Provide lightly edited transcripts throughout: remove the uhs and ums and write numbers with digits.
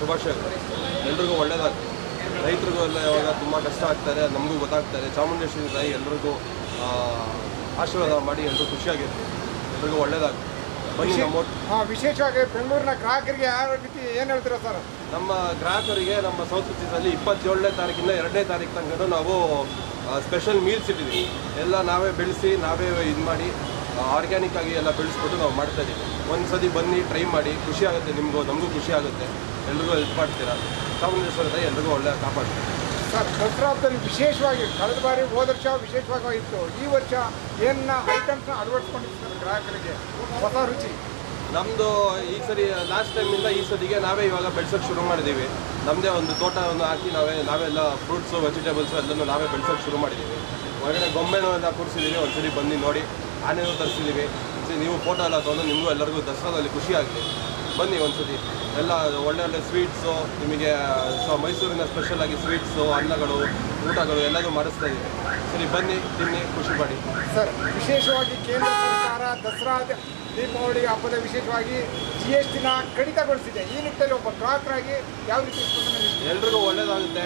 ಶುಭಾಶಯಗಳು. ಎಲ್ರಿಗೂ ಒಳ್ಳೆಯದಾಗಲಿ. ರೈತರಿಗೂ ಎಲ್ಲ ಇವಾಗ ತುಂಬ ಕಷ್ಟ ಆಗ್ತಾರೆ, ನಮಗೂ ಗೊತ್ತಾಗ್ತಾರೆ. ಚಾಮುಂಡೇಶ್ವರಿ ತಾಯಿ ಎಲ್ರಿಗೂ ಆಶೀರ್ವಾದ ಮಾಡಿ ಎಲ್ಲರೂ ಖುಷಿಯಾಗಿರ್ತೀವಿ. ಎಲ್ರಿಗೂ ಒಳ್ಳೆಯದಾಗಲಿ. ಬನ್ನಿ ನಮ್ಮ ವಿಶೇಷವಾಗಿ ಬೆಂಗಳೂರಿನ ಗ್ರಾಹಕರಿಗೆ ಯಾವ ರೀತಿ ಏನು ಹೇಳ್ತೀರಾ ಸರ್? ನಮ್ಮ ಗ್ರಾಹಕರಿಗೆ ನಮ್ಮ ಸೌತ್ ಸಿಟಿನಲ್ಲಿ 27ನೇ ತಾರೀಕಿಂದ 2ನೇ ತಾರೀಕು ತನಕ ನಾವು ಸ್ಪೆಷಲ್ ಮೀಲ್ಸ್ ಇಟ್ಟಿದ್ದೀವಿ. ಎಲ್ಲ ನಾವೇ ಬೆಳೆಸಿ ನಾವೇ ಇದು ಮಾಡಿ ಆರ್ಗ್ಯಾನಿಕ್ ಆಗಿ ಎಲ್ಲ ಬೆಳೆಸ್ಬಿಟ್ಟು ನಾವು ಮಾಡ್ತಾಯಿದ್ದೀವಿ. ಒಂದು ಸತಿ ಬನ್ನಿ, ಟ್ರೈ ಮಾಡಿ, ಖುಷಿ ಆಗುತ್ತೆ. ನಿಮಗೂ ನಮಗೂ ಖುಷಿ ಆಗುತ್ತೆ. ಎಲ್ರಿಗೂ ಹೆಲ್ಪ್ ಮಾಡ್ತೀರಾ. ಚಾಮುಂಡೇಶ್ವರಿ ತಾಯಿ ಎಲ್ರಿಗೂ ಒಳ್ಳೆ ಕಾಪಾಡ್ತೀವಿ ಸರ್. ದಸರಾ ಹಬ್ಬದಲ್ಲಿ ವಿಶೇಷವಾಗಿ ಕಳೆದ ಬಾರಿ ಹೋದ ವರ್ಷ ವಿಶೇಷವಾಗಿ ಇತ್ತು. ಈ ವರ್ಷ ಏನ ಐಟಮ್ಸ್ನ ಅಳವಡಿಸ್ಕೊಂಡಿರ್ತಾರೆ ಗ್ರಾಹಕರಿಗೆ ಹೊಸ ರುಚಿ? ನಮ್ಮದು ಈ ಸರಿ ಲಾಸ್ಟ್ ಟೈಮಿಂದ ಈ ಸತಿಗೆ ನಾವೇ ಇವಾಗ ಬೆಳ್ಸೋಕ್ಕೆ ಶುರು ಮಾಡಿದ್ದೀವಿ. ನಮ್ಮದೇ ಒಂದು ತೋಟವನ್ನು ಹಾಕಿ ನಾವೆಲ್ಲ ಫ್ರೂಟ್ಸು ವೆಜಿಟೇಬಲ್ಸು ಎಲ್ಲನೂ ನಾವೇ ಬೆಳ್ಸೋಕ್ಕೆ ಶುರು ಮಾಡಿದ್ದೀವಿ. ಹೊರಗಡೆ ಗೊಂಬೆನೂ ಎಲ್ಲ ಕೂರಿಸಿದ್ದೀವಿ. ಒಂದು ಸರಿ ಬಂದು ನೋಡಿ. ಆನೆನೂ ತರಿಸಿದ್ದೀವಿ. ನೀವು ಫೋಟೋ ಎಲ್ಲ ತೊಗೊಂಡು ನಿಮಗೂ ಎಲ್ಲರಿಗೂ ದಸರಾದಲ್ಲಿ ಖುಷಿ ಆಗಲಿ. ಬನ್ನಿ ಒಂದು ಸತಿ. ಎಲ್ಲ ಒಳ್ಳೆ ಸ್ವೀಟ್ಸು ನಿಮಗೆ ಮೈಸೂರಿನ ಸ್ಪೆಷಲಾಗಿ ಸ್ವೀಟ್ಸು, ಅನ್ನಗಳು, ಊಟಗಳು ಎಲ್ಲದೂ ಮಾಡಿಸ್ತಾ ಇದ್ದೀವಿ. ಸರಿ ಬನ್ನಿ, ತಿನ್ನಿ, ಖುಷಿ ಪಡಿ. ಸರ್, ವಿಶೇಷವಾಗಿ ಕೇಂದ್ರ ಸರ್ಕಾರ ದಸರಾ ದೀಪಾವಳಿ ಹಬ್ಬದ ವಿಶೇಷವಾಗಿ GSTನ ಕಡಿತಗೊಳಿಸಿದೆ. ಈ ನಿಟ್ಟಿನಲ್ಲಿ ಒಬ್ಬ ಗ್ರಾಹಕರಾಗಿ ಯಾವ ರೀತಿ ಎಲ್ರಿಗೂ ಒಳ್ಳೆಯದಾಗುತ್ತೆ.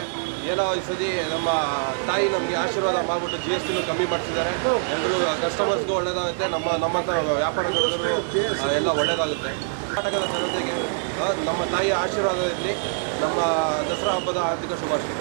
ಏನೋ ಈ ಸತಿ ನಮ್ಮ ತಾಯಿ ನಮಗೆ ಆಶೀರ್ವಾದ ಮಾಡಿಬಿಟ್ಟು GSTನೂ ಕಮ್ಮಿ ಮಾಡಿಸಿದ್ದಾರೆ. ಎಲ್ರಿಗೂ ಕಸ್ಟಮರ್ಸ್ಗೂ ಒಳ್ಳೆಯದಾಗುತ್ತೆ. ನಮ್ಮಂಥ ವ್ಯಾಪಾರಗಳಿಗೂ ಎಲ್ಲ ಒಳ್ಳೆಯದಾಗುತ್ತೆ. ಕರ್ನಾಟಕದ ಜನತೆಗೆ ನಮ್ಮ ತಾಯಿಯ ಆಶೀರ್ವಾದ ಇರಲಿ. ನಮ್ಮ ದಸರಾ ಹಬ್ಬದ ಆರ್ಥಿಕ ಶುಭಾಶಯ.